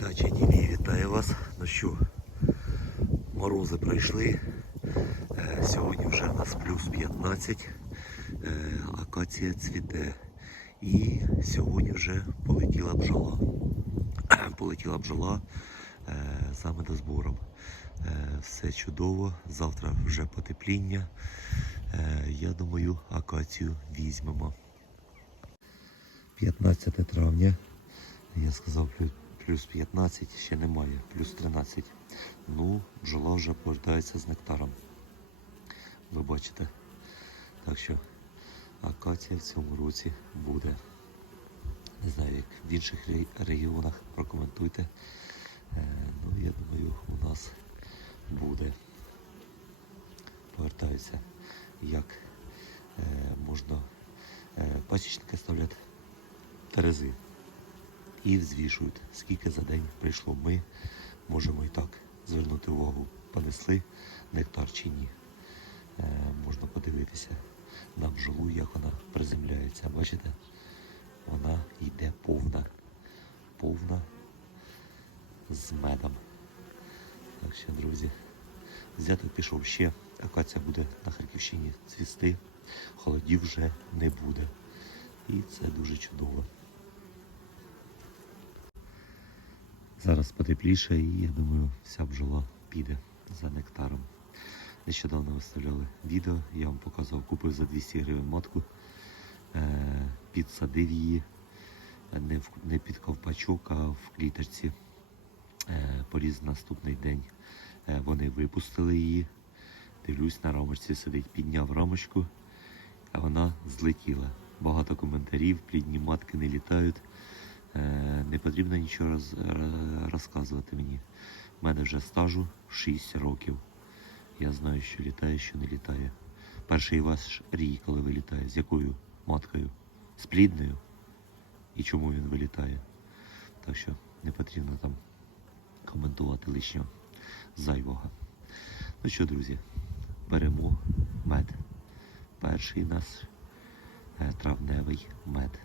Дача Дімі вітає вас. Ну що, морози пройшли. Е, Сьогодні вже у нас плюс 15. Е, Акація цвіте. І сьогодні вже полетіла бджола. Полетіла бджола е, за медозбором. Е, Все чудово. Завтра вже потепління. Е, Я думаю, акацію візьмемо. 15 травня. Я сказав плюс, плюс 15, ще немає, плюс 13. Ну, бджола вже повертається з нектаром. Ви бачите. Так що акація в цьому році буде. Не знаю, як в інших регіонах прокоментуйте. Е, ну, я думаю, у нас буде. Повертаються, як е, можна е, пасічники ставлять терези і взвішують, скільки за день прийшло. Ми можемо і так звернути увагу, понесли нектар чи ні. Е, можна подивитися на бджолу, як вона приземляється. Бачите? Вона йде повна, повна з медом. Так що, друзі, взяток пішов ще. Акація буде на Харківщині цвісти, холодів вже не буде. І це дуже чудово. Зараз потепліше і я думаю, вся бджола піде за нектаром. Нещодавно виставляли відео, я вам показував, купив за 200 гривень матку, е, підсадив її не, під ковпачок, а в кліточці. Е, Поріз наступний день. Е, Вони випустили її. Дивлюсь, на рамочці сидить, підняв рамочку, а вона злетіла. Багато коментарів, плідні матки не літають. Е, Не потрібно нічого роз, розказувати мені. У мене вже стажу 6 років. Я знаю, що літає, що не літає. Перший ваш рій, коли вилітає, з якою маткою? З плідною? І чому він вилітає? Так що не потрібно там коментувати лишнього зайвого. Ну що, друзі, беремо мед. Перший у нас е, травневий мед.